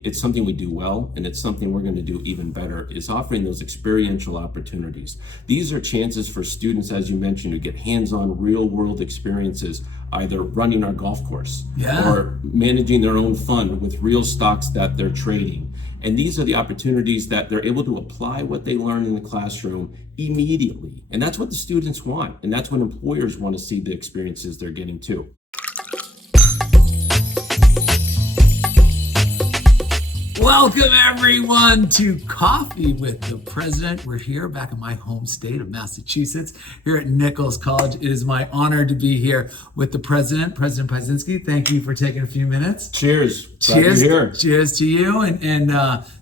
It's something we do well, and it's something we're going to do even better, is offering those experiential opportunities. These are chances for students, as you mentioned, to get hands-on real-world experiences, either running our golf course or managing their own fund with real stocks that they're trading. And these are the opportunities that they're able to apply what they learn in the classroom immediately. And that's what the students want. And that's what employers want to see the experiences they're getting too. Welcome everyone to Coffee with the President. We're here back in my home state of Massachusetts, here at Nichols College. It is my honor to be here with the President, President Pyszczynski. Thank you for taking a few minutes. Cheers. Cheers. Glad you're here. Cheers to you. And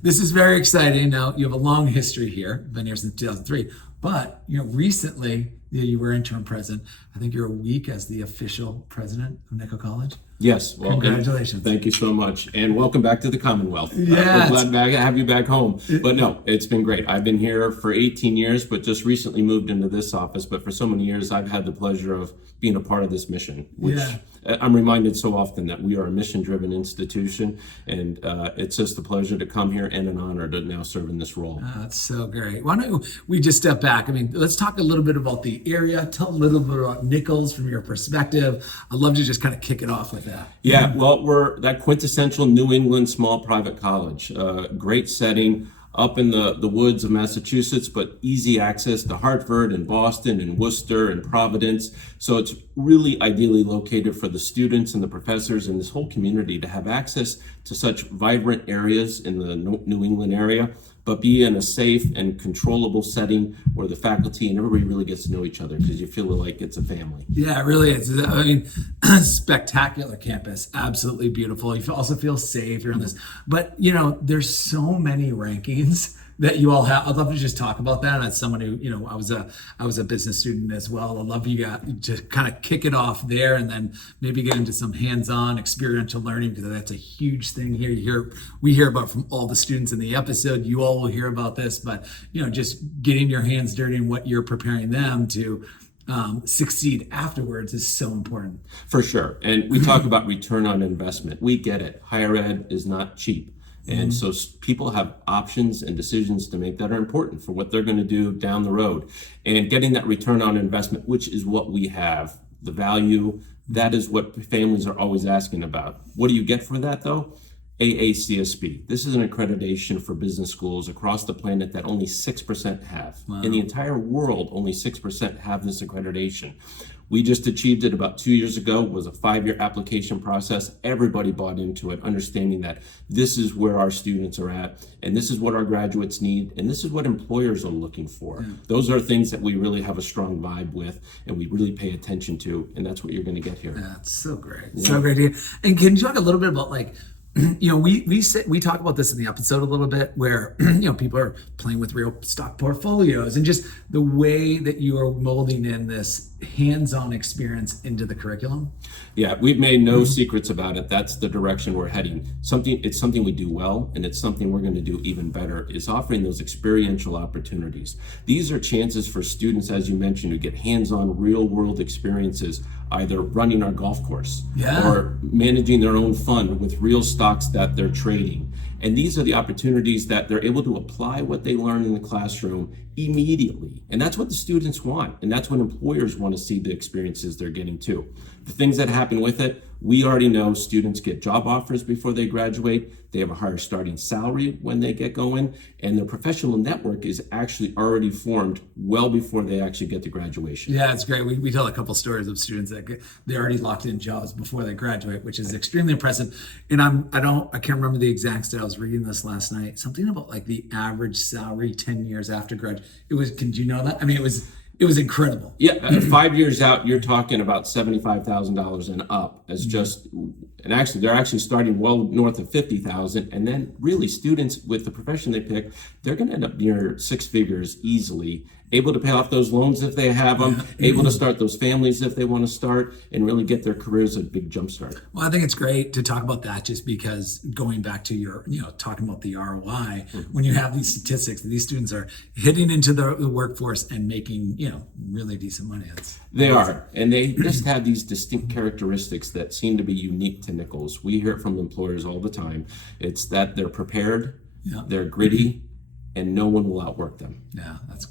this is very exciting. Now, you have a long history here, been here since 2003, but recently you were interim president. I think you're a week as the official president of Nichols College. Yes. Well, congratulations. Thank you so much. And welcome back to the Commonwealth. Yeah. We're glad to have you back home. But no, it's been great. I've been here for 18 years, but just recently moved into this office. But for so many years, I've had the pleasure of being a part of this mission, which I'm reminded so often that we are a mission-driven institution. And it's just a pleasure to come here and an honor to now serve in this role. That's so great. Why don't we just step back? I mean, let's talk a little bit about the area. Tell a little bit about Nichols from your perspective. I'd love to just kind of kick it off with that. Yeah, well, we're that quintessential New England small private college. Great setting up in the woods of Massachusetts, but easy access to Hartford and Boston and Worcester and Providence. So it's really ideally located for the students and the professors and this whole community to have access to such vibrant areas in the New England area, but be in a safe and controllable setting where the faculty and everybody really gets to know each other because you feel like it's a family. Yeah, it really is. I mean, spectacular campus, absolutely beautiful. You also feel safe. You're in this, but there's so many rankings that you all have. I'd love to just talk about that. As someone who, I was a business student as well. I'd love you to kind of kick it off there and then maybe get into some hands-on experiential learning, because that's a huge thing here. We hear about from all the students in the episode. You all will hear about this, but just getting your hands dirty in what you're preparing them to succeed afterwards is so important. For sure. And we talk about return on investment. We get it. Higher ed is not cheap. And so people have options and decisions to make that are important for what they're going to do down the road. And getting that return on investment, which is what we have, the value, that is what families are always asking about. What do you get for that, though? AACSB. This is an accreditation for business schools across the planet that only 6% have. Wow. In the entire world, only 6% have this accreditation. We just achieved it about 2 years ago. It was a 5-year application process. Everybody bought into it, understanding that this is where our students are at, and this is what our graduates need, and this is what employers are looking for. Yeah. Those are things that we really have a strong vibe with, and we really pay attention to, and that's what you're going to get here. That's so great. Yeah. So great. And can you talk a little bit about we talk about this in the episode a little bit where people are playing with real stock portfolios and just the way that you are molding in this hands-on experience into the curriculum. Yeah, we've made no secrets about it. That's the direction we're heading. It's something we do well, and it's something we're going to do even better, is offering those experiential opportunities. These are chances for students, as you mentioned, to get hands-on real-world experiences, either running our golf course or managing their own fund with real stocks that they're trading. And these are the opportunities that they're able to apply what they learn in the classroom immediately. And that's what the students want. And that's what employers want to see the experiences they're getting too. The things that happen with it, we already know students get job offers before they graduate. They have a higher starting salary when they get going. And their professional network is actually already formed well before they actually get to graduation. Yeah, it's great. We tell a couple stories of students that they're already locked in jobs before they graduate, which is extremely impressive. And I can't remember the exact stat. I was reading this last night. Something about like the average salary 10 years after grad. Did you know that? I mean, it was incredible. Yeah, 5 years out, you're talking about $75,000 and up as and actually they're actually starting well north of 50,000. And then really students with the profession they pick, they're going to end up near 6 figures easily. able to pay off those loans if they have them, able to start those families if they want to start, and really get their careers a big jump start. Well, I think it's great to talk about that just because going back to your, talking about the ROI, when you have these statistics, these students are hitting into the workforce and making, really decent money. They are, and they just have these distinct characteristics that seem to be unique to Nichols. We hear it from employers all the time. It's that they're prepared, they're gritty, and no one will outwork them. Yeah, that's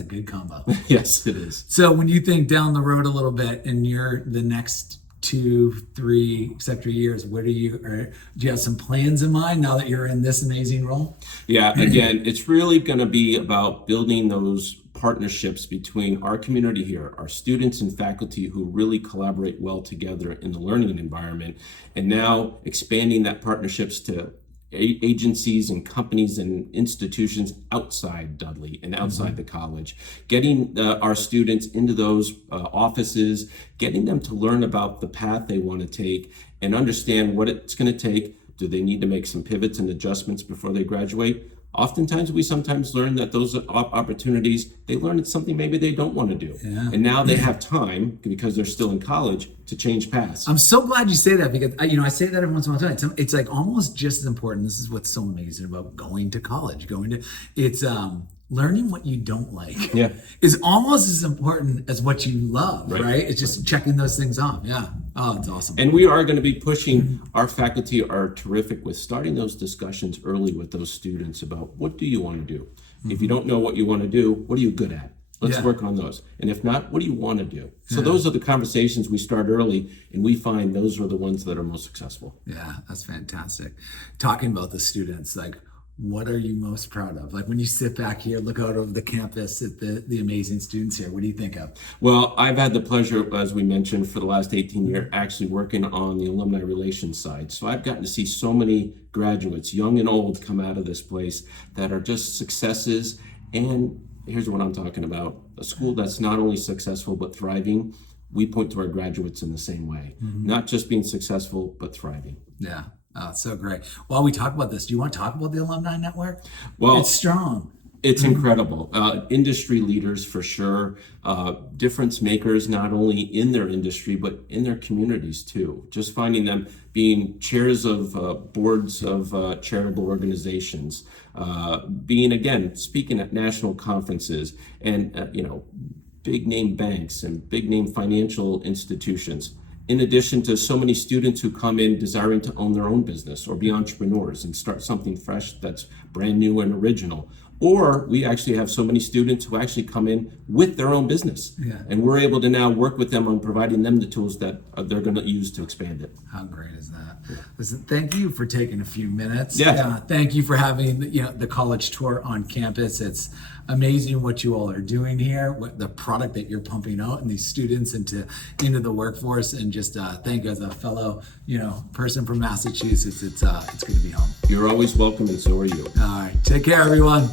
a good combo. Yes, it is. So when you think down the road a little bit and you're the next 2-3 except 3 years, do you have some plans in mind now that you're in this amazing role? Yeah, again, it's really going to be about building those partnerships between our community here, our students and faculty who really collaborate well together in the learning environment, and now expanding that partnerships to agencies and companies and institutions outside Dudley and outside the college, getting our students into those offices, getting them to learn about the path they want to take and understand what it's going to take. Do they need to make some pivots and adjustments before they graduate? Oftentimes, we sometimes learn that those opportunities, they learn it's something maybe they don't want to do. Yeah. And now they have time, because they're still in college, to change paths. I'm so glad you say that, because I say that every once in a while. It's like almost just as important. This is what's so amazing about going to college. It's learning what you don't like is almost as important as what you love, right? It's just checking those things off. Yeah. Oh, it's awesome. And we are going to be pushing, our faculty are terrific with starting those discussions early with those students about what do you want to do? If you don't know what you want to do, what are you good at? Let's work on those. And if not, what do you want to do? So those are the conversations we start early, and we find those are the ones that are most successful. Yeah, that's fantastic. Talking about the students, what are you most proud of? When you sit back here, look out over the campus at the amazing students here, what do you think of? Well, I've had the pleasure, as we mentioned, for the last 18 years, actually working on the alumni relations side. So I've gotten to see so many graduates, young and old, come out of this place that are just successes. And here's what I'm talking about. A school that's not only successful, but thriving. We point to our graduates in the same way. Not just being successful, but thriving. Yeah. Oh, it's so great. While we talk about this, do you want to talk about the Alumni Network? Well, it's strong. It's incredible. Industry leaders for sure, difference makers not only in their industry, but in their communities too. Just finding them being chairs of boards of charitable organizations, speaking at national conferences and, big name banks and big name financial institutions. In addition to so many students who come in desiring to own their own business or be entrepreneurs and start something fresh that's brand new and original. Or we actually have so many students who actually come in with their own business. And we're able to now work with them on providing them the tools that they're going to use to expand it. How great is that? Listen, thank you for taking a few minutes. Thank you for having the college tour on campus. It's amazing what you all are doing here, what the product that you're pumping out and these students into the workforce, and just thank you as a fellow person from Massachusetts. It's good to be home. You're always welcome, and so are you. All right, take care, everyone.